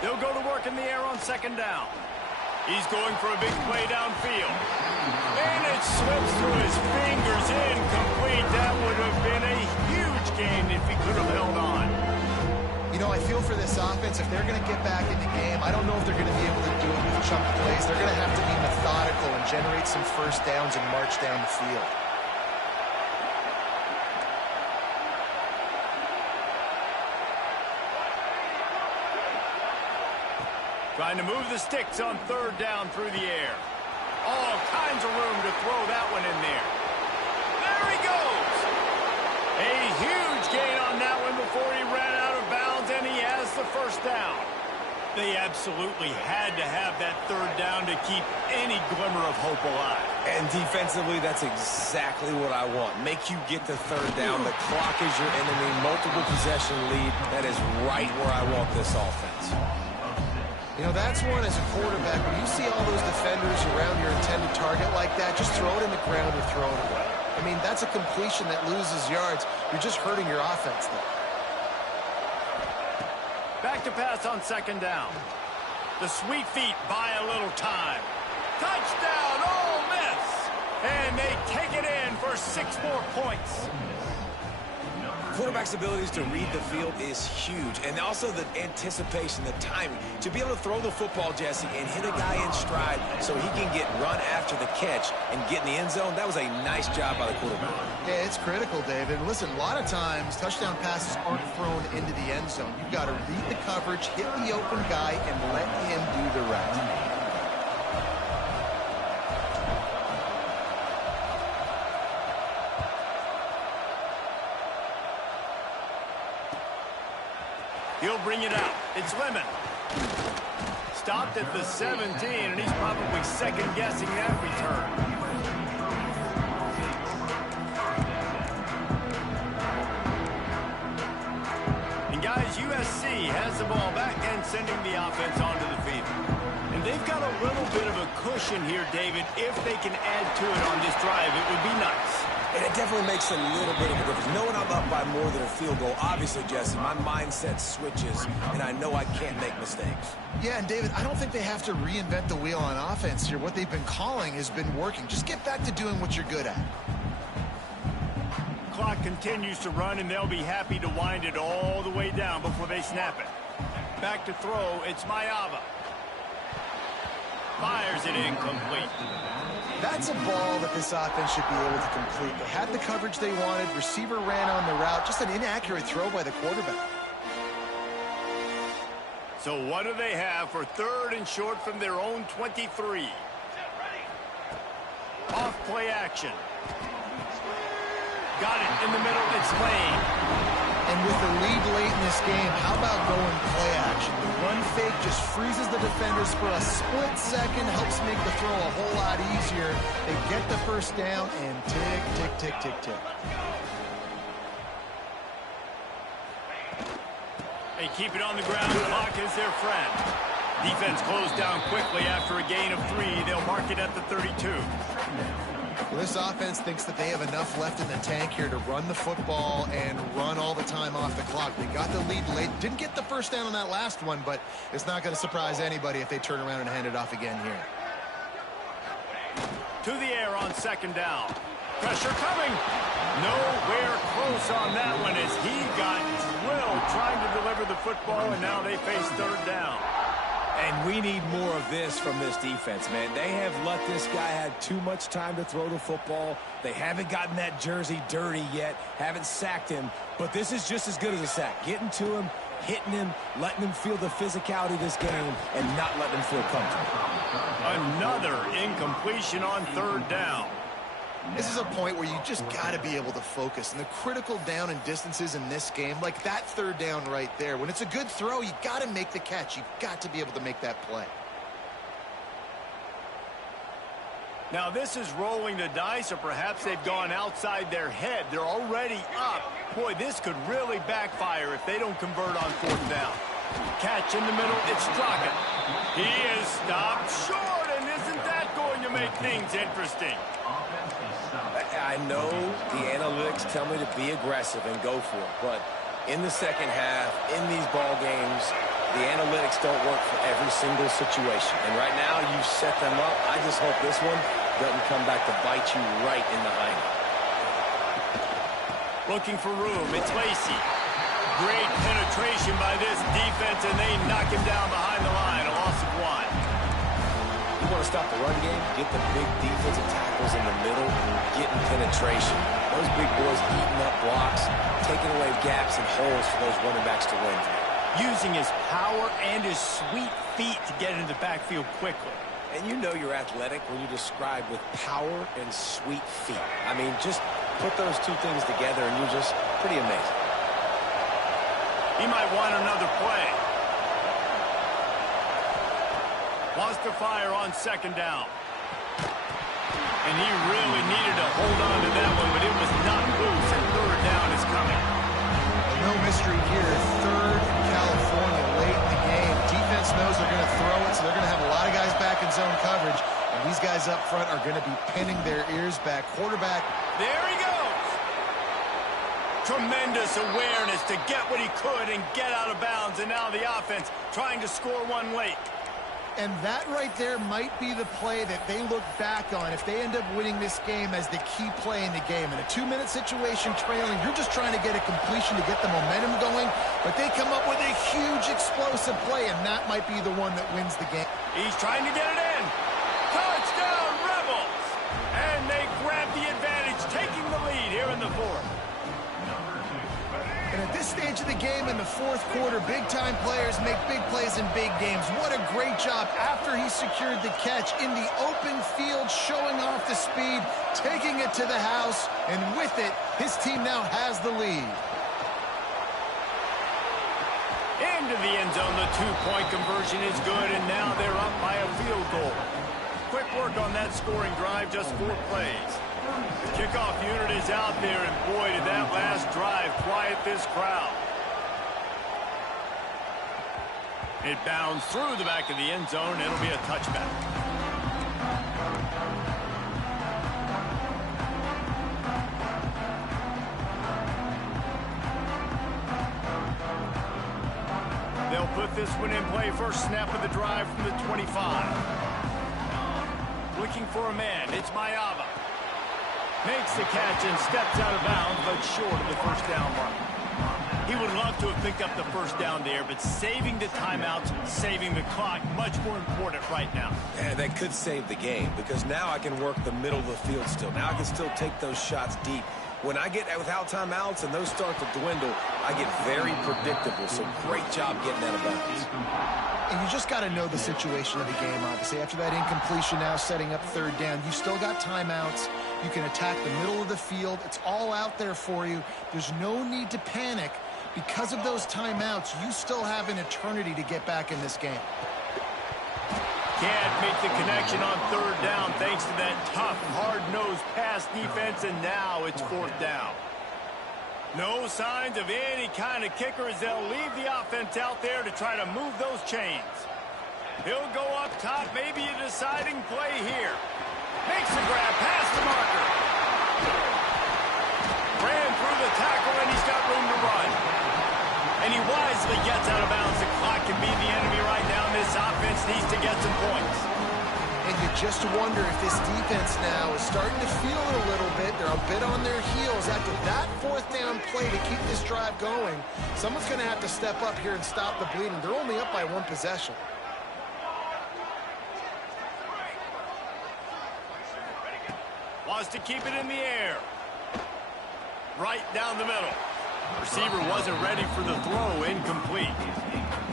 They'll go to work in the air on second down. He's going for a big play downfield. And it slips through his fingers, incomplete. That would have been a huge gain if he could have held on. You know, I feel for this offense, if they're going to get back in the game, I don't know if they're going to be able to do it with chunk plays. They're going to have to be methodical and generate some first downs and march down the field. Trying to move the sticks on third down through the air. All kinds of room to throw that one in there. There he goes. A huge gain on that one before he ran out of bounds, and he has the first down. They absolutely had to have that third down to keep any glimmer of hope alive. And defensively, that's exactly what I want. Make you get the third down. The clock is your enemy. Multiple possession lead. That is right where I want this offense. You know, that's one as a quarterback. When you see all those defenders around your intended target like that, just throw it in the ground or throw it away. I mean, that's a completion that loses yards. You're just hurting your offense there. Back to pass on second down. The sweet feet buy a little time. Touchdown, Ole Miss! And they take it in for 6 more points. Quarterback's abilities to read the field is huge, and also the anticipation, the timing. To be able to throw the football, Jesse, and hit a guy in stride so he can get run after the catch and get in the end zone, that was a nice job by the quarterback. Yeah, it's critical, David. Listen, a lot of times, touchdown passes aren't thrown into the end zone. You've got to read the coverage, hit the open guy, and let him do the rest. He'll bring it out. It's Lemon. Stopped at the 17, and he's probably second-guessing that return. And guys, USC has the ball back and sending the offense onto the field. And they've got a little bit of a cushion here, David. If they can add to it on this drive, it would be nice. And it definitely makes a little bit of a difference. Knowing I'm up by more than a field goal, obviously, Jesse, my mindset switches, and I know I can't make mistakes. Yeah, and David, I don't think they have to reinvent the wheel on offense here. What they've been calling has been working. Just get back to doing what you're good at. Clock continues to run, and they'll be happy to wind it all the way down before they snap it. Back to throw, it's Mayava. Fires it incomplete. That's a ball that this offense should be able to complete. They had the coverage they wanted. Receiver ran on the route. Just an inaccurate throw by the quarterback. So what do they have for third and short from their own 23? Off play action. Got it in the middle. It's Lane. And with the lead late in this game, how about going play action? The run fake just freezes the defenders for a split second, helps make the throw a whole lot easier. They get the first down, and tick, tick, tick, tick, tick. They keep it on the ground. The clock is their friend. Defense closed down quickly after a gain of 3. They'll mark it at the 32. Well, this offense thinks that they have enough left in the tank here to run the football and run all the time off the clock. They got the lead late. Didn't get the first down on that last one, but it's not going to surprise anybody if they turn around and hand it off again here. To the air on second down. Pressure coming. Nowhere close on that one as he got drilled trying to deliver the football, and now they face third down. And we need more of this from this defense, man. They have let this guy have too much time to throw the football. They haven't gotten that jersey dirty yet, haven't sacked him. But this is just as good as a sack. Getting to him, hitting him, letting him feel the physicality of this game, and not letting him feel comfortable. Another incompletion on third down. This is a point where you just got to be able to focus. And the critical down and distances in this game, like that third down right there, when it's a good throw, you got to make the catch. You've got to be able to make that play. Now this is rolling the dice, or perhaps they've gone outside their head. They're already up. Boy, this could really backfire if they don't convert on fourth down. Catch in the middle, it's Straka. He is stopped short, and isn't that going to make things interesting? I know the analytics tell me to be aggressive and go for it, but in the second half, in these ball games, the analytics don't work for every single situation. And right now, you've set them up. I just hope this one doesn't come back to bite you right in the hind. Looking for room, it's Lacey. Great penetration by this defense, and they knock him down behind the line, a loss of 1. You want to stop the run game? Get the big defensive tackles in the middle, getting penetration. Those big boys eating up blocks, taking away gaps and holes for those running backs to run through. Using his power and his sweet feet to get into the backfield quickly. And you know you're athletic when you describe with power and sweet feet. I mean, just put those two things together and you're just pretty amazing. He might want another play. Wants to fire on second down. And he really needed to hold on to that one, but it was not loose, and third down is coming. No mystery here. Third in California late in the game. Defense knows they're going to throw it, so they're going to have a lot of guys back in zone coverage. And these guys up front are going to be pinning their ears back. Quarterback. There he goes. Tremendous awareness to get what he could and get out of bounds. And now the offense trying to score one late. And that right there might be the play that they look back on if they end up winning this game as the key play in the game. In a 2-minute situation trailing, you're just trying to get a completion to get the momentum going, but they come up with a huge explosive play, and that might be the one that wins the game. He's trying to get it in. Touchdown, Rebels! And they grab the advantage, taking the lead here in the fourth. And at this stage of the game in the fourth quarter, big-time players make big plays in big games. What a great job after he secured the catch in the open field, showing off the speed, taking it to the house, and with it, his team now has the lead. Into the end zone, the two-point conversion is good, and now they're up by a field goal. Quick work on that scoring drive, just 4 plays. The kickoff unit is out there, and boy, did that last drive quiet this crowd. It bounds through the back of the end zone. It'll be a touchback. They'll put this one in play. First snap of the drive from the 25. Looking for a man. It's Mayava. Makes the catch and steps out of bounds, but short of the first down mark. He would love to have picked up the first down there, but saving the timeouts, saving the clock, much more important right now. And that could save the game, because now I can work the middle of the field still. Now I can still take those shots deep. When I get without timeouts and those start to dwindle, I get very predictable. So great job getting out of bounds. And you just got to know the situation of the game, obviously. After that incompletion now setting up third down, you still got timeouts. You can attack the middle of the field. It's all out there for you. There's no need to panic. Because of those timeouts, you still have an eternity to get back in this game. Can't make the connection on third down thanks to that tough, hard-nosed pass defense, and now it's fourth down. No signs of any kind of kicker as they'll leave the offense out there to try to move those chains. He'll go up top, maybe a deciding play here. Makes the grab, past the marker. Ran through the tackle, and he's got room to run. And he wisely gets out of bounds. The clock can be the enemy right now. This offense needs to get some points. And you just wonder if this defense now is starting to feel it a little bit. They're a bit on their heels after that fourth down play to keep this drive going. Someone's going to have to step up here and stop the bleeding. They're only up by 1 possession. Wants to keep it in the air. Right down the middle. Receiver wasn't ready for the throw, incomplete.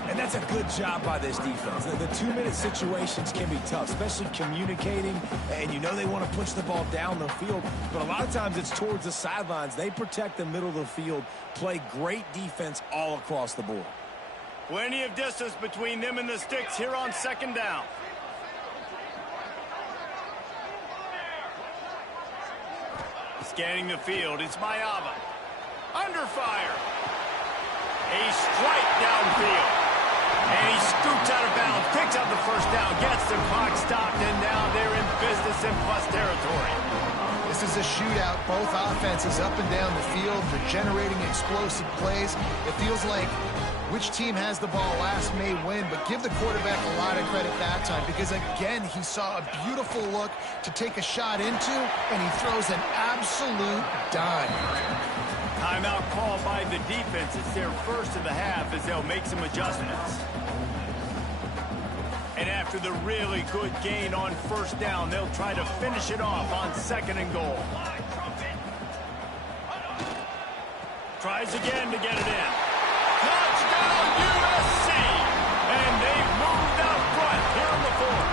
And that's a good job by this defense. The 2-minute situations can be tough, especially communicating, and you know they want to push the ball down the field, but a lot of times it's towards the sidelines. They protect the middle of the field, play great defense all across the board. Plenty of distance between them and the sticks here on second down. Scanning the field, it's Mayava. Under fire. A strike downfield. And he scoops out of bounds, picks up the first down, gets the clock stopped, and now they're in business in plus territory. This is a shootout. Both offenses up and down the field. They're generating explosive plays. It feels like which team has the ball last may win, but give the quarterback a lot of credit that time because, again, he saw a beautiful look to take a shot into, and he throws an absolute dime. Timeout called by the defense. It's their first of the half as they'll make some adjustments. And after the really good gain on first down, they'll try to finish it off on second and goal. Tries again to get it in. Touchdown USC! And they've moved out front here in the fourth.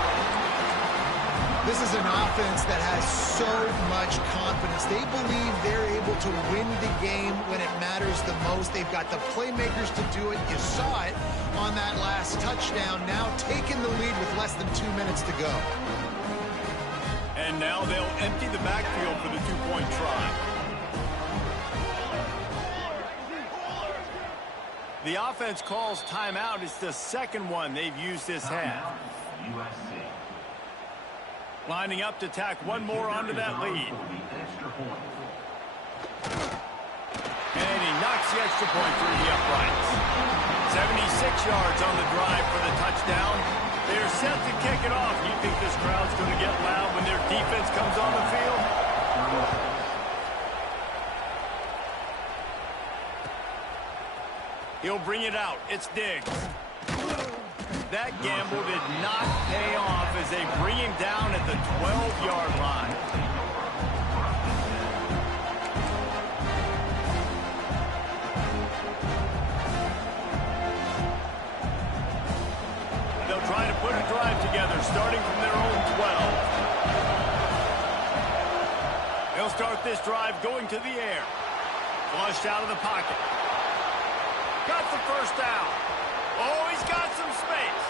This is an offense that has so much confidence. They believe they're able to win the game when it matters the most. They've got the playmakers to do it. You saw it on that last touchdown. Now taking the lead with less than 2 minutes to go. And now they'll empty the backfield for the two-point try. The offense calls timeout. It's the second one they've used this half. Lining up to tack one more onto that lead. And he knocks the extra point through the uprights. 76 yards on the drive for the touchdown. They're set to kick it off. You think this crowd's going to get loud when their defense comes on the field? He'll bring it out. It's Diggs. That gamble did not pay off as they bring him down at the 12-yard line. They'll try to put a drive together, starting from their own 12. They'll start this drive going to the air. Flushed out of the pocket. Got the first down. Oh, he's got some space.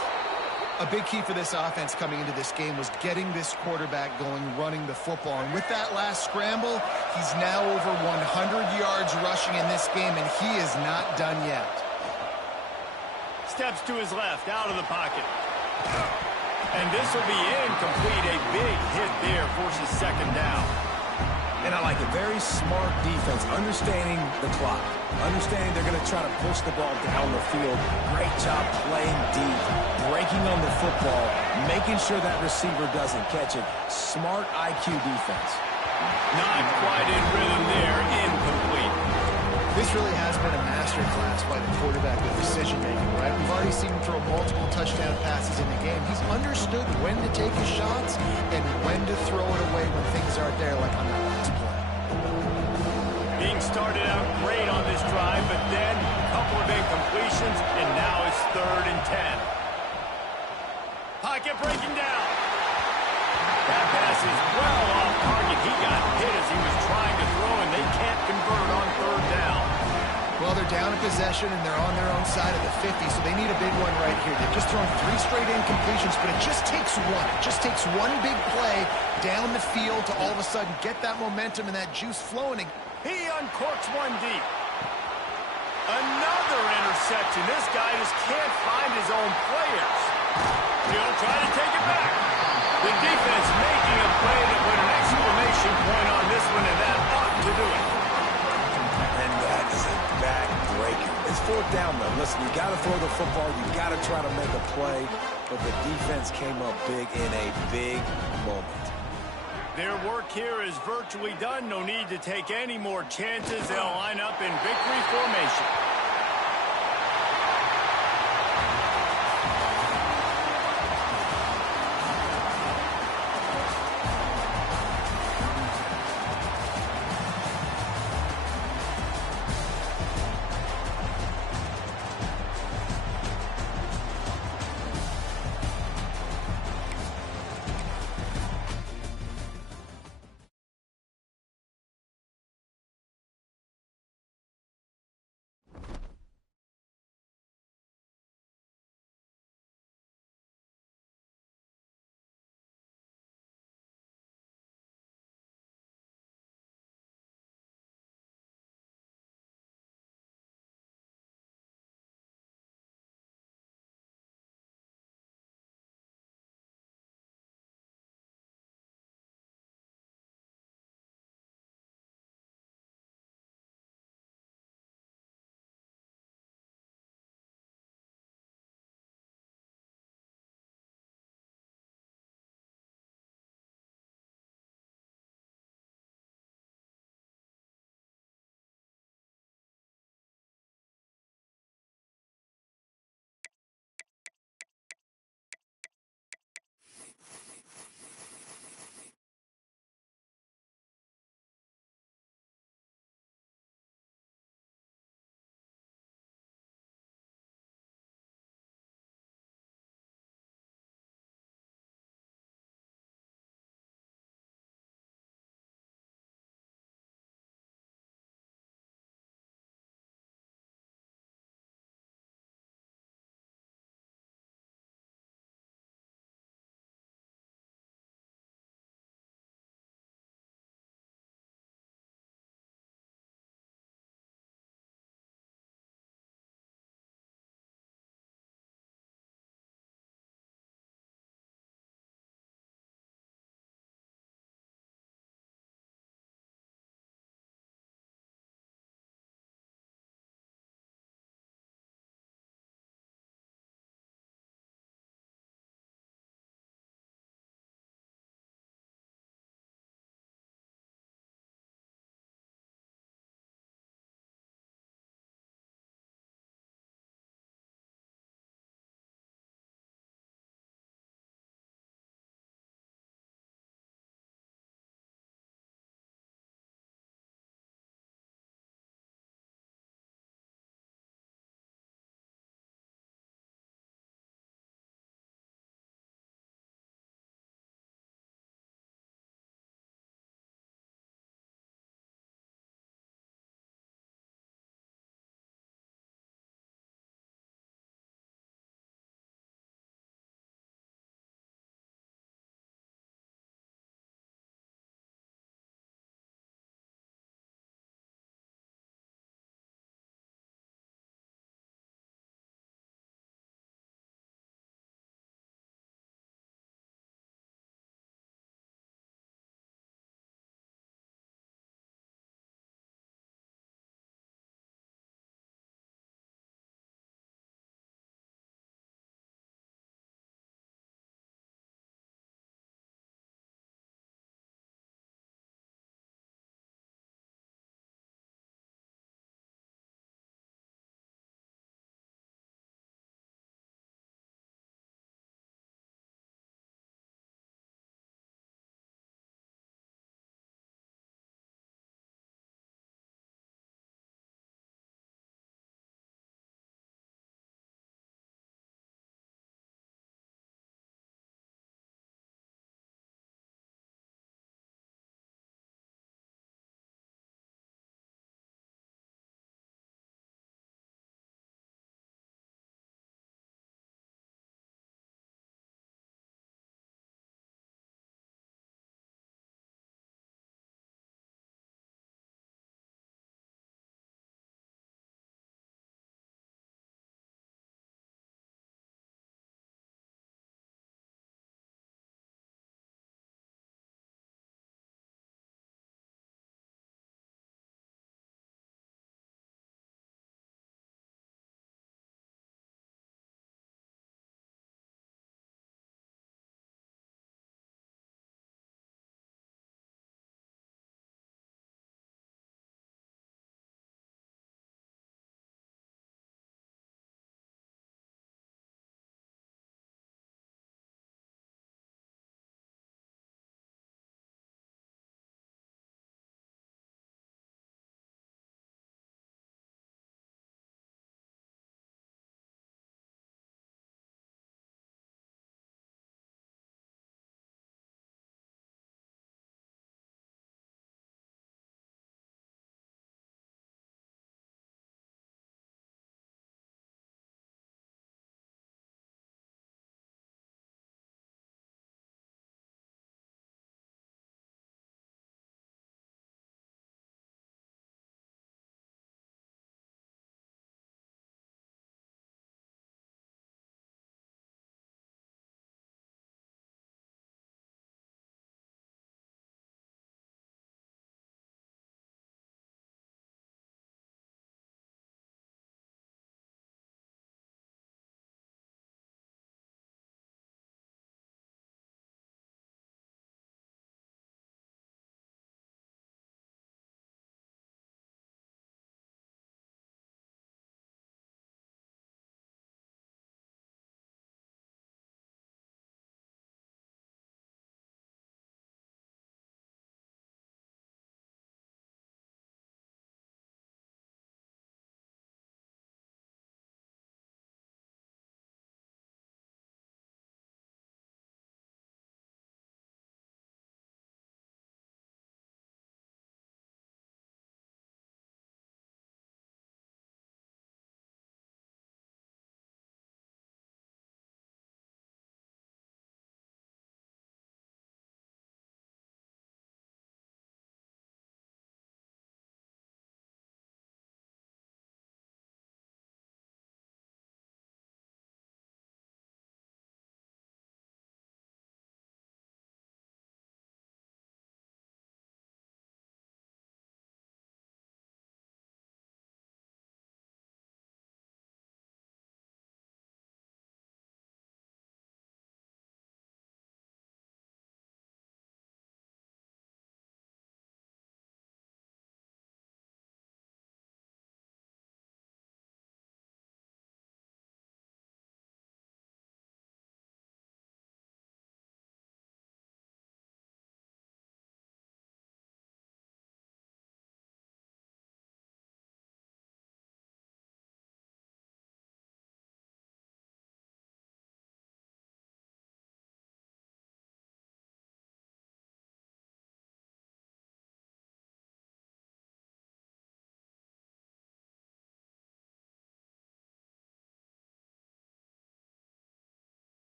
A big key for this offense coming into this game was getting this quarterback going, running the football. And with that last scramble, he's now over 100 yards rushing in this game, and he is not done yet. Steps to his left, out of the pocket. And this will be incomplete. A big hit there, forces second down. And I like it. Very smart defense, understanding the clock, understanding they're going to try to push the ball down the field. Great job playing deep, breaking on the football, making sure that receiver doesn't catch it. Smart IQ defense. Not quite in rhythm there, incomplete. This really has been a masterclass by the quarterback with decision-making, right? We've already seen him throw multiple touchdown passes in the game. He's understood when to take his shots and when to throw it away when things aren't there, like on that last play. Being started out great on this drive, but then a couple of incompletions, and now it's 3rd and 10. Pocket breaking down. That pass is well off target. He got hit as he was trying to throw, and they can't convert on 3rd down. Well, they're down in possession, and they're on their own side of the 50, so they need a big one right here. They've just thrown 3 straight incompletions, but it just takes one. It just takes one big play down the field to all of a sudden get that momentum and that juice flowing. He uncorks one deep. Another interception. This guy just can't find his own players. He'll try to take it back. The defense making a play to put an exclamation point on this one, and that ought to do it. And that is a back-breaker. It's 4th down, though. Listen, you got to throw the football. You got to try to make a play. But the defense came up big in a big moment. Their work here is virtually done. No need to take any more chances. They'll line up in victory formation.